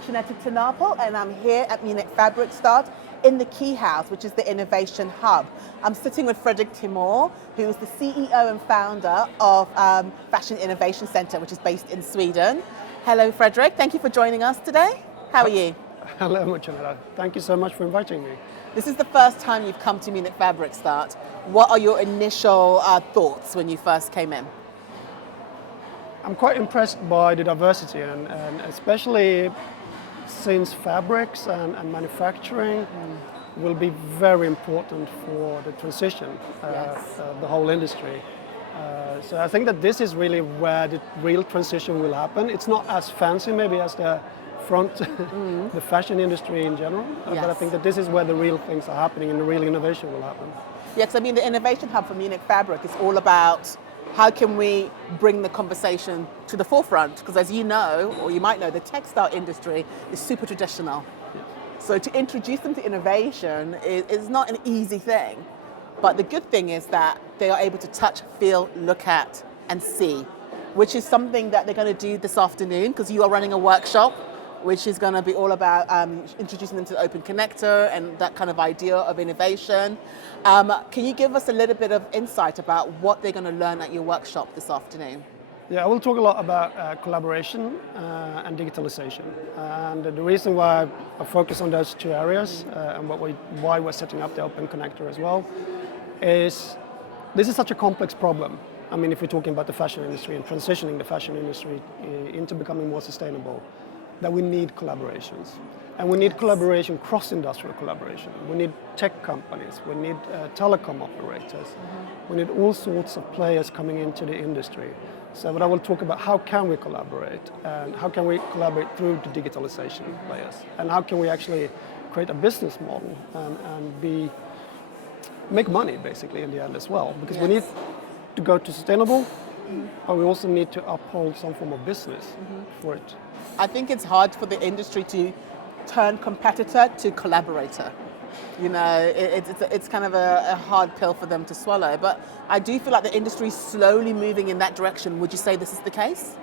Muchaneta to Napel, and I'm here at Munich Fabric Start in the Key House, which is the Innovation Hub. I'm sitting with Fredrik Timour, who is the CEO and founder of Fashion Innovation Center, which is based in Sweden. Hello, Fredrik. Thank you for joining us today. How are you? Hello, Muchaneta. Thank you so much for inviting me. This is the first time you've come to Munich Fabric Start. What are your initial thoughts when you first came in? I'm quite impressed by the diversity and especially since fabrics and manufacturing will be very important for the transition, the whole industry. So I think that this is really where the real transition will happen. It's not as fancy maybe as the front, the fashion industry in general, but I think that this is where the real things are happening and the real innovation will happen. Yes, I mean the Innovation Hub for Munich Fabric is all about how can we bring the conversation to the forefront? Because as you know, or you might know, the textile industry is super traditional. Yes. So to introduce them to innovation is not an easy thing. But the good thing is that they are able to touch, feel, look at, and see, which is something that they're going to do this afternoon, because you are running a workshop which is going to be all about introducing them to the open connector and that kind of idea of innovation. Can you give us a little bit of insight about what they're going to learn at your workshop this afternoon? Yeah, I will talk a lot about collaboration and digitalization. And the reason why I focus on those two areas and why we're setting up the open connector as well is this is such a complex problem. I mean, if we're talking about the fashion industry and transitioning the fashion industry into becoming more sustainable, that we need collaborations. And we need collaboration, cross-industrial collaboration. We need tech companies, we need telecom operators, we need all sorts of players coming into the industry. So what I will talk about, how can we collaborate, and how can we collaborate through the digitalization players, and how can we actually create a business model and make money basically in the end as well, because we need to go to sustainable, but we also need to uphold some form of business for it. I think it's hard for the industry to turn competitor to collaborator. You know, it's kind of a hard pill for them to swallow. But I do feel like the industry is slowly moving in that direction. Would you say this is the case?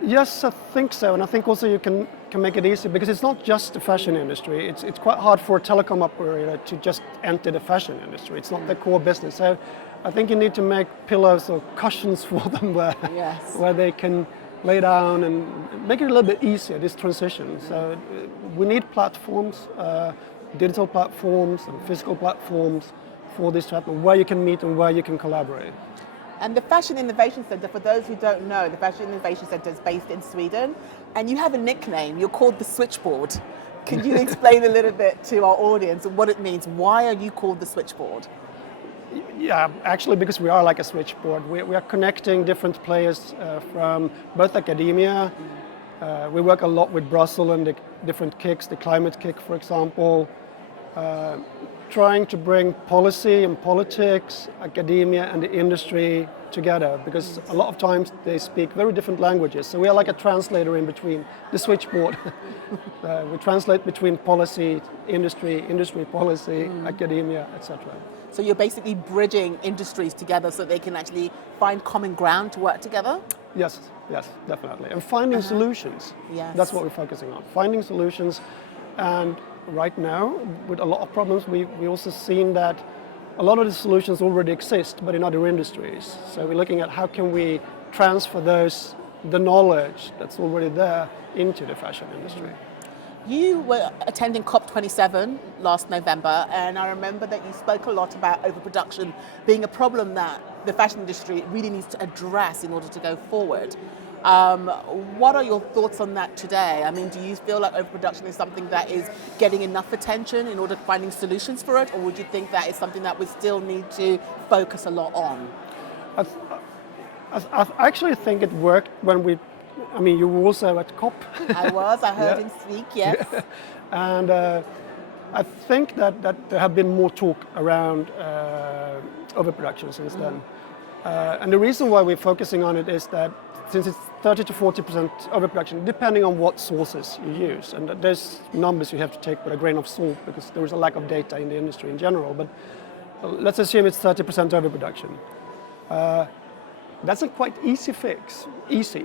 Yes, I think so, and I think also you can make it easy because it's not just the fashion industry. It's quite hard for a telecom operator to just enter the fashion industry. It's not their core business. So I think you need to make pillows or cushions for them where they can lay down and make it a little bit easier, this transition. So we need platforms, digital platforms and physical platforms for this to happen, where you can meet and where you can collaborate. And the Fashion Innovation Center, for those who don't know, the Fashion Innovation Center is based in Sweden, and you have a nickname, you're called the Switchboard. Can you explain a little bit to our audience what it means? Why are you called the Switchboard? Yeah, actually because we are like a switchboard. We are connecting different players from both academia. We work a lot with Brussels and the different kicks, the climate kick, for example. Trying to bring policy and politics, academia and the industry together, because a lot of times they speak very different languages. So we are like a translator in between the switchboard. We translate between policy, industry policy, academia, etc. So you're basically bridging industries together so they can actually find common ground to work together? Yes, definitely. And finding solutions. Yes. That's what we're focusing on. Finding solutions. And right now, with a lot of problems, we also seen that a lot of the solutions already exist, but in other industries. So we're looking at how can we transfer the knowledge that's already there into the fashion industry. You were attending COP27 last November, and I remember that you spoke a lot about overproduction being a problem that the fashion industry really needs to address in order to go forward. What are your thoughts on that today? I mean, do you feel like overproduction is something that is getting enough attention in order to finding solutions for it, or would you think that is something that we still need to focus a lot on? I actually think it worked when you were also at COP. I heard him speak, yes. And I think that there have been more talk around overproduction since then. And the reason why we're focusing on it is that since it's 30 to 40% overproduction, depending on what sources you use, and there's numbers you have to take with a grain of salt because there is a lack of data in the industry in general, but let's assume it's 30% overproduction. That's a quite easy fix, Yes.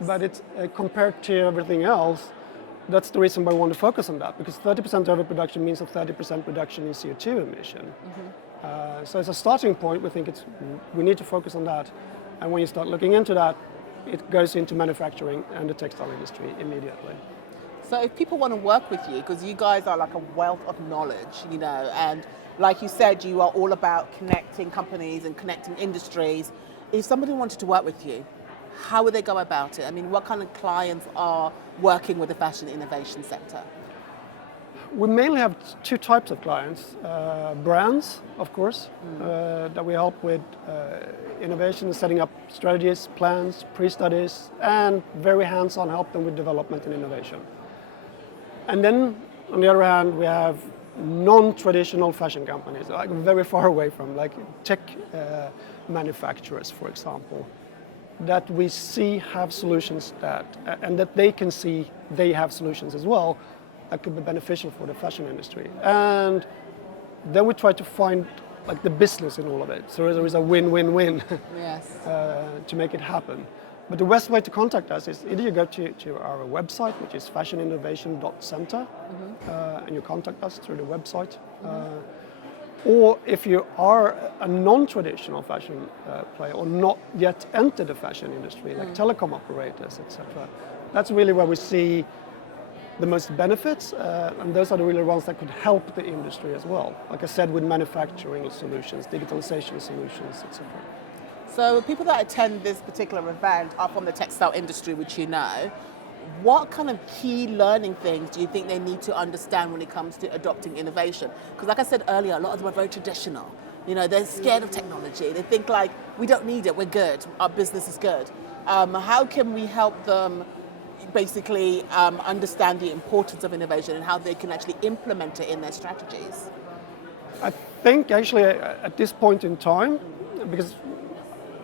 but it's compared to everything else, that's the reason why we want to focus on that, because 30% overproduction means a 30% reduction in CO2 emission. So as a starting point, we think we need to focus on that. And when you start looking into that, it goes into manufacturing and the textile industry immediately. So if people want to work with you, because you guys are like a wealth of knowledge, you know, and like you said, you are all about connecting companies and connecting industries. If somebody wanted to work with you, how would they go about it? I mean, what kind of clients are working with the fashion innovation sector? We mainly have two types of clients. Brands, of course, that we help with innovation, setting up strategies, plans, pre-studies, and very hands-on help them with development and innovation. And then, on the other hand, we have non-traditional fashion companies, like very far away from, like tech manufacturers, for example, that we see have solutions and that they can see they have solutions as well that could be beneficial for the fashion industry. And then we try to find like the business in all of it. So there is a win-win-win to make it happen. But the best way to contact us is either you go to our website, which is fashioninnovation.center, and you contact us through the website. Or if you are a non-traditional fashion player or not yet entered the fashion industry, like telecom operators, etc., that's really where we see the most benefits, and those are the really ones that could help the industry as well. Like I said, with manufacturing solutions, digitalization solutions, etc. So people that attend this particular event are from the textile industry, which you know. What kind of key learning things do you think they need to understand when it comes to adopting innovation? Because like I said earlier, a lot of them are very traditional. You know, they're scared of technology. They think like, we don't need it, we're good, our business is good. How can we help them basically understand the importance of innovation and how they can actually implement it in their strategies? I think actually at this point in time, because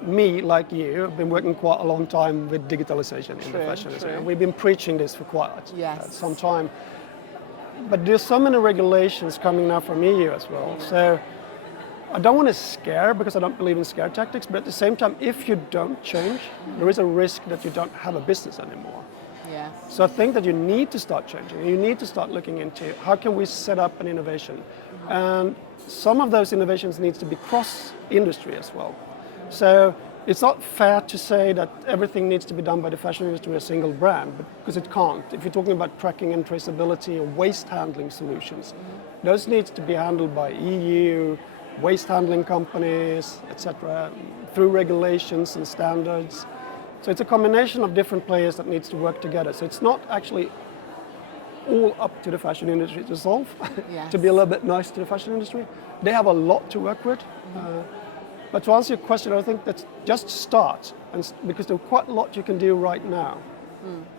me, like you, have been working quite a long time with digitalization in the fashion industry. And we've been preaching this for quite some time. But there's so many regulations coming now from EU as well. So I don't want to scare, because I don't believe in scare tactics, but at the same time, if you don't change, there is a risk that you don't have a business anymore. So I think that you need to start changing. You need to start looking into how can we set up an innovation. And some of those innovations needs to be cross-industry as well. So it's not fair to say that everything needs to be done by the fashion industry or a single brand, because it can't. If you're talking about tracking and traceability or waste handling solutions, those needs to be handled by EU, waste handling companies, etc., through regulations and standards. So it's a combination of different players that needs to work together. So it's not actually all up to the fashion industry to solve, to be a little bit nice to the fashion industry. They have a lot to work with. But to answer your question, I think that's just start, because there's quite a lot you can do right now.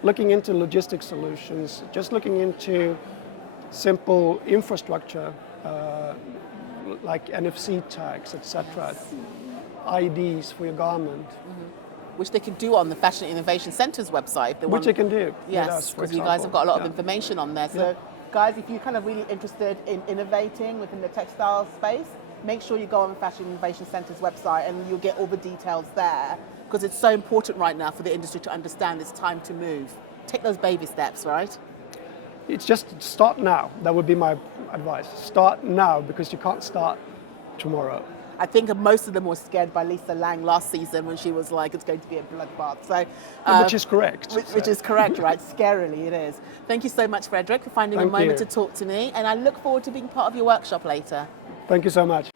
Looking into logistics solutions, just looking into simple infrastructure, like NFC tags, etc., IDs for your garment. Which they can do on the Fashion Innovation Centre's website. Which they can do. Yes, because you guys have got a lot of information on there. So guys, if you're kind of really interested in innovating within the textile space, make sure you go on the Fashion Innovation Centre's website and you'll get all the details there, because it's so important right now for the industry to understand it's time to move. Take those baby steps, right? It's just start now. That would be my advice. Start now, because you can't start tomorrow. I think most of them were scared by Lisa Lang last season when she was like, it's going to be a bloodbath. So, which is correct. Which is correct, right? Scarily it is. Thank you so much, Fredrik, for finding a moment to talk to me. And I look forward to being part of your workshop later. Thank you so much.